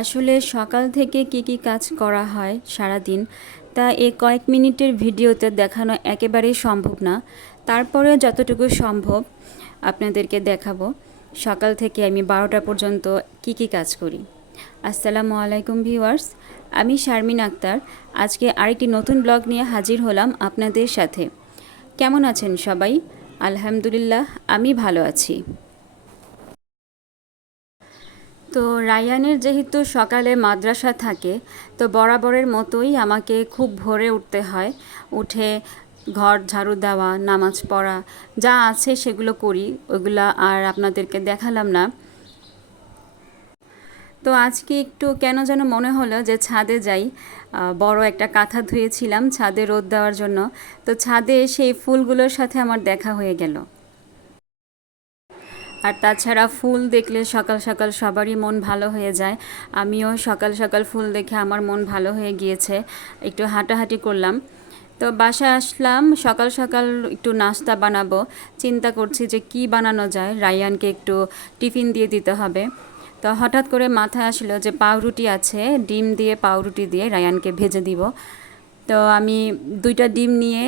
আসলে সকাল থেকে কি কি কাজ করা হয় সারা দিন তা এই কয়েক মিনিটের ভিডিওতে দেখানো একেবারেই সম্ভব না। তারপরে যতটুকু সম্ভব আপনাদেরকে দেখাবো। সকাল থেকে আমি বারোটা পর্যন্ত কি কি কাজ করি। আসসালামু আলাইকুম ভিউয়ার্স, আমি শারমিন আক্তার। আজকে আরেকটি নতুন ব্লগ নিয়ে হাজির হলাম আপনাদের সাথে। কেমন আছেন সবাই? আলহামদুলিল্লাহ, আমি ভালো আছি। তো রায়ানের যেহেতু সকালে মাদ্রাসা থাকে, তো বরাবরের মতোই আমাকে খুব ভোরে উঠতে হয়। উঠে ঘর ঝাড়ু দেওয়া, নামাজ পড়া, যা আছে সেগুলো করি ওইগুলা আর আপনাদেরকে দেখালাম না। তো আজকে একটু কেন যেন মনে হলো যে ছাদে যাই। বড় একটা কাঁথা ধুয়েছিলাম, ছাদে রোদ দেওয়ার জন্য। তো ছাদে সেই ফুলগুলোর সাথে আমার দেখা হয়ে গেল। আর তাছাড়া ফুল দেখলে সকাল সকাল সবারই মন ভালো হয়ে যায়। আমিও সকাল সকাল ফুল দেখে আমার মন ভালো হয়ে গিয়েছে। একটু হাঁটাহাঁটি করলাম। তো বাসায় আসলাম, সকাল সকাল একটু নাস্তা বানাবো। চিন্তা করছি যে কি বানানো যায়, রায়ানকে একটু টিফিন দিয়ে দিতে হবে। তো হঠাৎ করে মাথায় আসলো যে পাউরুটি আছে, ডিম দিয়ে পাউরুটি দিয়ে রায়ানকে ভেজে দিব। তো আমি দুইটা ডিম নিয়ে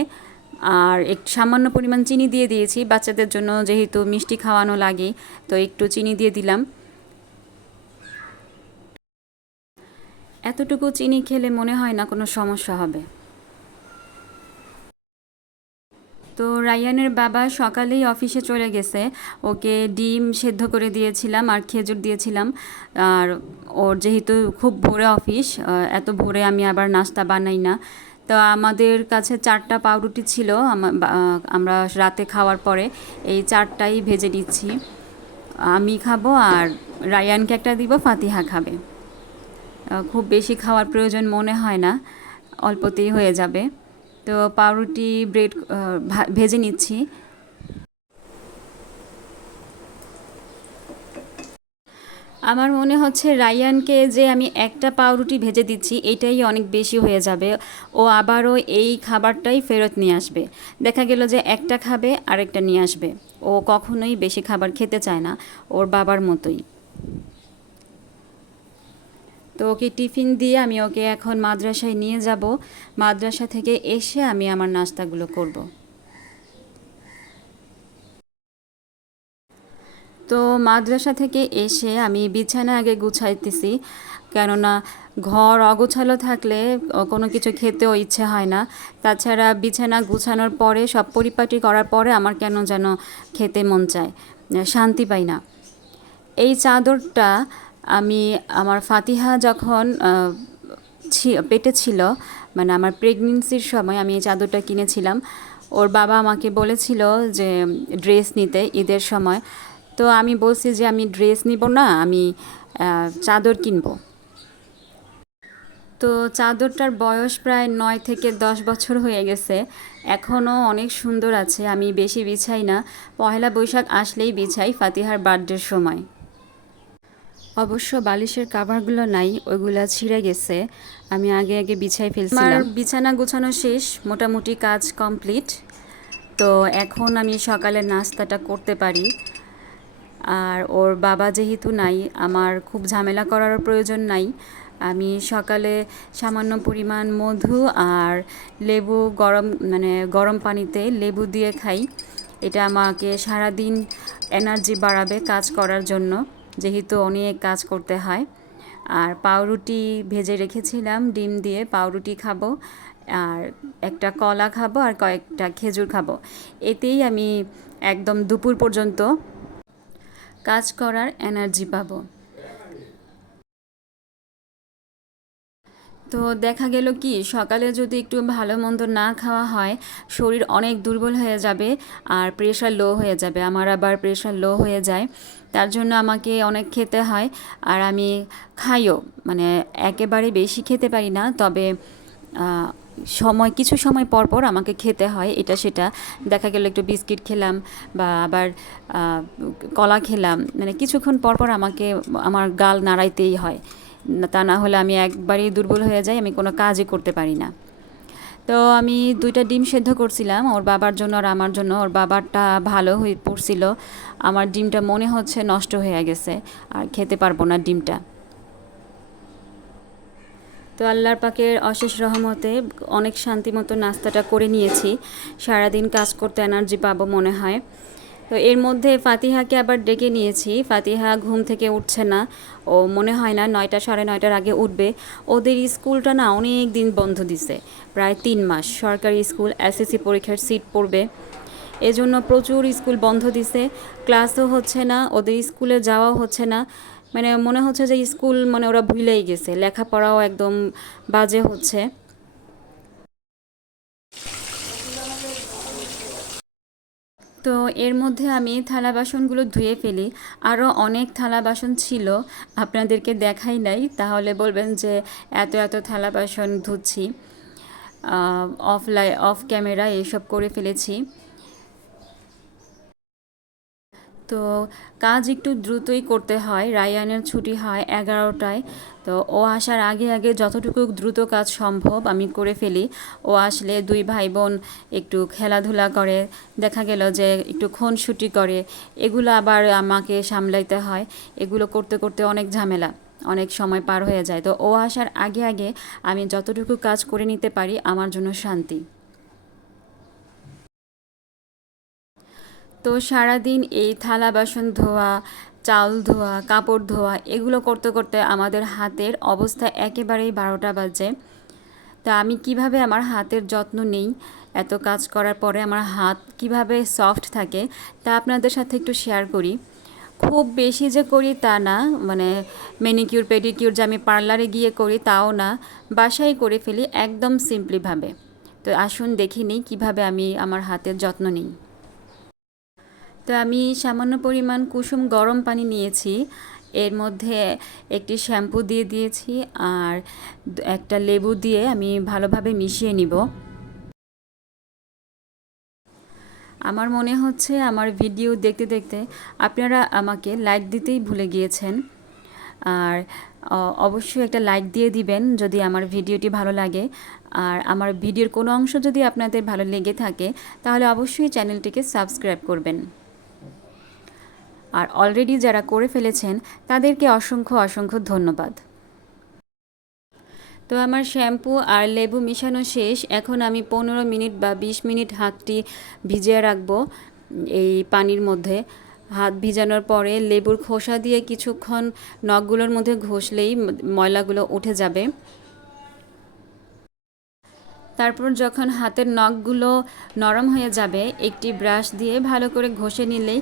আর এক সামান্য পরিমাণ চিনি দিয়ে দিয়েছি। বাচ্চাদের জন্য যেহেতু মিষ্টি খাওয়ানো লাগে, তো একটু চিনি দিয়ে দিলাম। এতটুকু চিনি খেলে মনে হয় না কোনো সমস্যা হবে। তো রায়ানের বাবা সকালেই অফিসে চলে গেছে। ওকে ডিম সেদ্ধ করে দিয়েছিলাম আর খেজুর দিয়েছিলাম। আর ওর যেহেতু খুব ভোরে অফিস এত ভোরে আমি আবার নাস্তা বানাই না। তো আমাদের কাছে চারটা পাউরুটি ছিল আমরা রাতে খাওয়ার পরে এই চারটাই ভেজে নিচ্ছি। আমি খাব আর রায়ানকে একটা দিব, ফাতিহা খাবে। খুব বেশি খাওয়ার প্রয়োজন মনে হয় না, অল্পতেই হয়ে যাবে। তো পাউরুটি ব্রেড ভেজে নিচ্ছি। আমার মনে হচ্ছে রায়ানকে যে আমি একটা পাউরুটি ভেজে দিচ্ছি, এটাই অনেক বেশি হয়ে যাবে। ও আবারও এই খাবারটাই ফেরত নিয়ে আসবে। দেখা গেল যে একটা খাবে, আরেকটা নিয়ে আসবে। ও কখনোই বেশি খাবার খেতে চায় না, ওর বাবার মতোই। তো ওকে টিফিন দিয়ে আমি ওকে এখন মাদ্রাসায় নিয়ে যাব। মাদ্রাসা থেকে এসে আমি আমার নাস্তাগুলো করব। তো মাদ্রাসা থেকে এসে আমি বিছানা আগে গুছাইতেছি। কেননা ঘর অগোছালো থাকলে কোনো কিছু খেতেও ইচ্ছে হয় না। তাছাড়া বিছানা গুছানোর পরে, সব পরিপাটি করার পরে আমার কেন যেন খেতে মন চায়, শান্তি পাই না। এই চাদরটা আমি আমার ফাতিহা যখন পেটে ছিল মানে আমার প্রেগনেন্সির সময় আমি এই চাদরটা কিনেছিলাম, ওর বাবা আমাকে বলেছিল যে, ড্রেস নিতে ঈদের সময়। তো আমি বলছি যে আমি ড্রেস নিব না, আমি চাদর কিনব। তো চাদরটার বয়স প্রায় নয় থেকে দশ বছর হয়ে গেছে। এখনও অনেক সুন্দর আছে, আমি বেশি বিছাই না। পয়লা বৈশাখ আসলেই বিছাই ফাতিহার বার্থডের সময়। অবশ্য বালিশের কাভারগুলো নাই, ওইগুলো ছিঁড়ে গেছে। আমি আগে আগে বিছাই ফেলছিলাম। বিছানা গুছানো শেষ, মোটামুটি কাজ কমপ্লিট। তো এখন আমি সকালে নাস্তাটা করতে পারি। আর ওর বাবা যেহেতু নাই, আমার খুব ঝামেলা করার প্রয়োজন নাই। আমি সকালে সামান্য পরিমাণ মধু আর লেবু গরম মানে গরম পানিতে লেবু দিয়ে খাই। এটা আমাকে সারাদিন এনার্জি বাড়াবে কাজ করার জন্য, যেহেতু অনেক কাজ করতে হয়। আর পাউরুটি ভেজে রেখেছিলাম, ডিম দিয়ে পাউরুটি খাব, আর একটা কলা খাব আর কয়েকটা খেজুর খাব। এতেই আমি একদম দুপুর পর্যন্ত কাজ করার এনার্জি পাবো। তো দেখা গেল কি, সকালে যদি একটু ভালো মন্দ না খাওয়া হয়, শরীর অনেক দুর্বল হয়ে যাবে আর প্রেশার লো হয়ে যাবে। আমার আবার প্রেশার লো হয়ে যায়, তার জন্য আমাকে অনেক খেতে হয় আর আমি খাইও। মানে একেবারে বেশি খেতে পারি না, তবে সময়, কিছু সময় পর পর আমাকে খেতে হয়, এটা সেটা। দেখা গেল একটু বিস্কিট খেলাম বা আবার কলা খেলাম। মানে কিছুক্ষণ পর পর আমাকে, আমার গাল নাড়াইতেই হয়। তা না হলে আমি একবারই দুর্বল হয়ে যাই, আমি কোনো কাজই করতে পারি না। তো আমি দুইটা ডিম সেদ্ধ করছিলাম, ওর বাবার জন্য আর আমার জন্য। ওর বাবারটা ভালো হয়ে পড়ছিল। আমার ডিমটা মনে হচ্ছে নষ্ট হয়ে গেছে, আর খেতে পারব না ডিমটা। তো আল্লাহর পাকের অশেষ রহমতে অনেক শান্তি মতো নাস্তাটা করে নিয়েছি। সারাদিন কাজ করতে এনার্জি পাবো মনে হয়। তো এর মধ্যে ফাতিহাকে আবার ডেকে নিয়েছি। ফাতিহা ঘুম থেকে উঠছে না। ও মনে হয় না নয়টা সাড়ে নয়টার আগে উঠবে। ওদের স্কুলটা না অনেক দিন বন্ধ দিছে। প্রায় তিন মাস সরকারি স্কুল, এসএসসি পরীক্ষার সিট পড়বে। এজন্য প্রচুর স্কুল বন্ধ দিছে। ক্লাসও হচ্ছে না, ওদের স্কুলে যাওয়াও হচ্ছে না। মানে মনে হচ্ছে যে স্কুল মানে ওরা ভুলেই গেছে। লেখাপড়াও একদম বাজে হচ্ছে। তো এর মধ্যে আমি থালা বাসনগুলো ধুয়ে ফেলি। আরও অনেক থালা বাসন ছিল, আপনাদেরকে দেখাই নাই। তাহলে বলবেন যে এত এত থালা বাসন ধুচ্ছি অফ লাই, অফ ক্যামেরা এইসব করে ফেলেছি। তো কাজ একটু দ্রুতই করতে হয়। রায়ানের ছুটি হয় এগারোটায়। তো ও আসার আগে আগে যতটুকু দ্রুত কাজ সম্ভব আমি করে ফেলি। ও আসলে দুই ভাই বোন একটু খেলাধুলা করে। দেখা গেল যে একটু খুনসুটি করে। এগুলো আবার আমাকে সামলাইতে হয়। এগুলো করতে করতে অনেক ঝামেলা, অনেক সময় পার হয়ে যায়। তো ও আসার আগে আগে আমি যতটুকু কাজ করে নিতে পারি, আমার জন্য শান্তি। তো সারাদিন এই থালা বাসন ধোয়া, চাল ধোয়া, কাপড় ধোয়া, এগুলো করতে করতে আমাদের হাতের অবস্থা একেবারেই বারোটা বাজে। তা আমি কীভাবে আমার হাতের যত্ন নেই? এত কাজ করার পরে আমার হাত কীভাবে সফট থাকে তা আপনাদের সাথে একটু শেয়ার করি। খুব বেশি যে করি তা না মানে মেনিকিউর পেডিকিউর যে আমি পার্লারে গিয়ে করি তাও না, বাসায় করে ফেলি একদম সিম্পলিভাবে তো আসুন দেখি নিই কীভাবে আমি আমার হাতের যত্ন নিই। তো আমি সামান্য পরিমাণ কুসুম গরম পানি নিয়েছি। এর মধ্যে একটি শ্যাম্পু দিয়ে দিয়েছি আর একটা লেবু দিয়ে আমি ভালোভাবে মিশিয়ে নিব। আমার মনে হচ্ছে আমার ভিডিও দেখতে দেখতে আপনারা আমাকে লাইক দিতেই ভুলে গিয়েছেন। আর অবশ্যই একটা লাইক দিয়ে দিবেন যদি আমার ভিডিওটি ভালো লাগে। আর আমার ভিডিওর কোনো অংশ যদি আপনাদের ভালো লেগে থাকে তাহলে অবশ্যই চ্যানেলটিকে সাবস্ক্রাইব করবেন। আর অলরেডি যারা করে ফেলেছেন, তাদেরকে অসংখ্য অসংখ্য ধন্যবাদ। তো আমার শ্যাম্পু আর লেবু মিশানো শেষ। এখন আমি পনেরো মিনিট বা বিশ মিনিট হাতটি ভিজিয়ে রাখব এই পানির মধ্যে। হাত ভিজানোর পরে লেবুর খোসা দিয়ে কিছুক্ষণ নখগুলোর মধ্যে ঘষলেই ময়লাগুলো উঠে যাবে। তারপর যখন হাতের নখগুলো নরম হয়ে যাবে, একটি ব্রাশ দিয়ে ভালো করে ঘষে নিলেই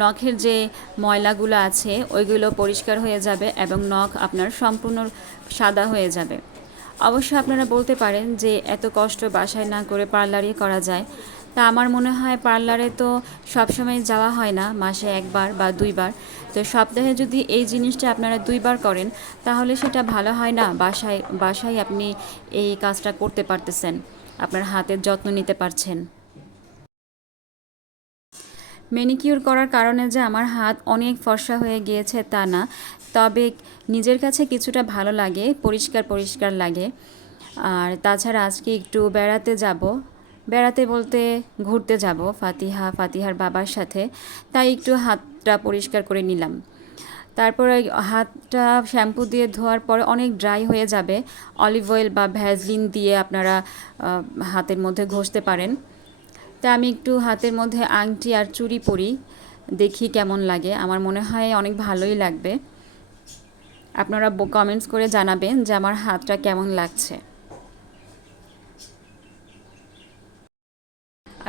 নখের যে ময়লাগুলো আছে, ওইগুলো পরিষ্কার হয়ে যাবে এবং নখ আপনার সম্পূর্ণ সাদা হয়ে যাবে। অবশ্য আপনারা বলতে পারেন যে এত কষ্ট বাসায় না করে পার্লারই করা যায়। তা আমার মনে হয় পার্লারে তো সবসময় যাওয়া হয় না, মাসে একবার বা দুইবার। তো সপ্তাহে যদি এই জিনিসটা আপনারা দুইবার করেন, তাহলে সেটা ভালো হয় না? বাসায় বাসায় আপনি এই কাজটা করতে পারতেছেন, আপনার হাতের যত্ন নিতে পারছেন। মেনিকিউর করার কারণে যে আমার হাত অনেক ফর্সা হয়ে গিয়েছে তা না, তবে নিজের কাছে কিছুটা ভালো লাগে, পরিষ্কার পরিষ্কার লাগে। আর তাছাড়া আজকে একটু বেড়াতে যাব বেড়াতে বলতে ঘুরতে যাব ফাতিহা, ফাতিহার বাবার সাথে। তাই একটু হাতটা পরিষ্কার করে নিলাম। তারপরে হাতটা শ্যাম্পু দিয়ে ধোয়ার পরে অনেক ড্রাই হয়ে যাবে। অলিভ অয়েল বা ভ্যাজলিন দিয়ে আপনারা হাতের মধ্যে ঘষতে পারেন। তা আমি একটু হাতের মধ্যে আংটি আর চুড়ি পরি, দেখি কেমন লাগে। আমার মনে হয় অনেক ভালোই লাগবে। আপনারা কমেন্টস করে জানাবেন যে আমার হাতটা কেমন লাগছে।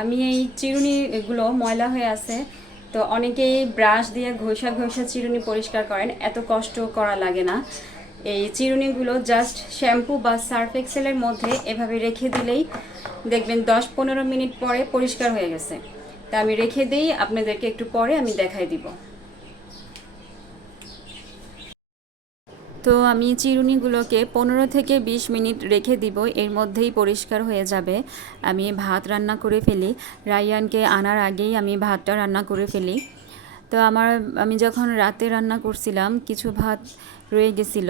আমি এই চিরুনি এগুলো ময়লা হয়ে আছে। তো অনেকেই ব্রাশ দিয়ে ঘষা ঘষা চিরুনি পরিষ্কার করেন, এত কষ্ট করা লাগে না। এই চিরুনিগুলো জাস্ট শ্যাম্পু বা সার্ফ এক্সেলের মধ্যে এভাবে রেখে দিলেই দেখবেন দশ পনেরো মিনিট পরে পরিষ্কার হয়ে গেছে। তা আমি রেখে দিই, আপনাদেরকে একটু পরে আমি দেখাই দিব। তো আমি চিরুনিগুলোকে পনেরো থেকে বিশ মিনিট রেখে দিব, এর মধ্যেই পরিষ্কার হয়ে যাবে। আমি ভাত রান্না করে ফেলি। রায়ানকে আনার আগেই আমি ভাতটা রান্না করে ফেলি। তো আমার, আমি যখন রাতে রান্না করছিলাম, কিছু ভাত রয়ে গেছিল।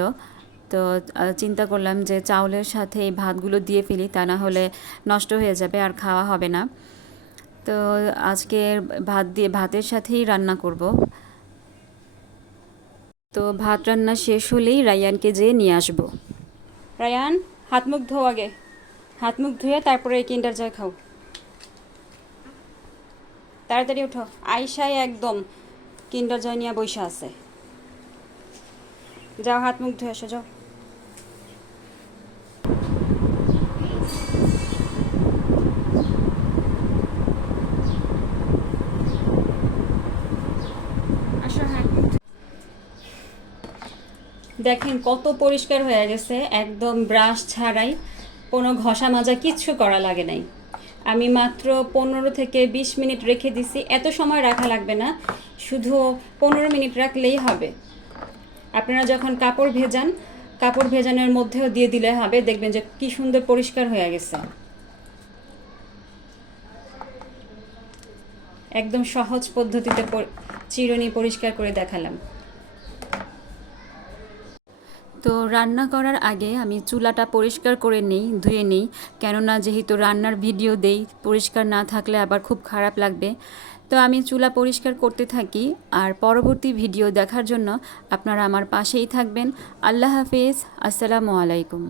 তো চিন্তা করলাম যে চাউলের সাথে এই ভাতগুলো দিয়ে ফেলি, তা না হলে নষ্ট হয়ে যাবে, আর খাওয়া হবে না। তো আজকে ভাত দিয়ে, ভাতের সাথেই রান্না করব। তো ভাত রান্না শেষ হলেই রায়ানকে যেয়ে নিয়ে আসব। রায়ান, হাত মুখ ধো আগে। হাত মুখ ধুয়ে তারপরে এই কিন্ডার জয় খাও। তাড়াতাড়ি উঠো আইসাই একদম কিন্ডার জয় নিয়ে বৈশা আছে। যাও, হাত মুখ ধুয়ে এসো, যাও। দেখেন কত পরিষ্কার হয়ে গেছে, একদম ব্রাশ ছাড়াই, কোনো ঘষা মাজা কিচ্ছু করা লাগে নাই। আমি মাত্র পনেরো থেকে বিশ মিনিট রেখে দিছি, এত সময় রাখা লাগবে না, শুধু পনেরো মিনিট রাখলেই হবে। আপনারা যখন কাপড় ভেজান, কাপড় ভেজানোর মধ্যেও দিয়ে দিলে হবে, দেখবেন যে কি সুন্দর পরিষ্কার হয়ে গেছে। একদম সহজ পদ্ধতিতে চিরুনি পরিষ্কার করে দেখালাম। তো রান্না করার আগে আমি চুলাটা পরিষ্কার করে নেই, ধুয়ে নেই। কেননা যেহেতু রান্নার ভিডিও দেই, পরিষ্কার না থাকলে আবার খুব খারাপ লাগবে। তো আমি চুলা পরিষ্কার করতে থাকি আর পরবর্তী ভিডিও দেখার জন্য আপনারা আমার পাশেই থাকবেন। আল্লাহ হাফেজ, আসসালামু আলাইকুম।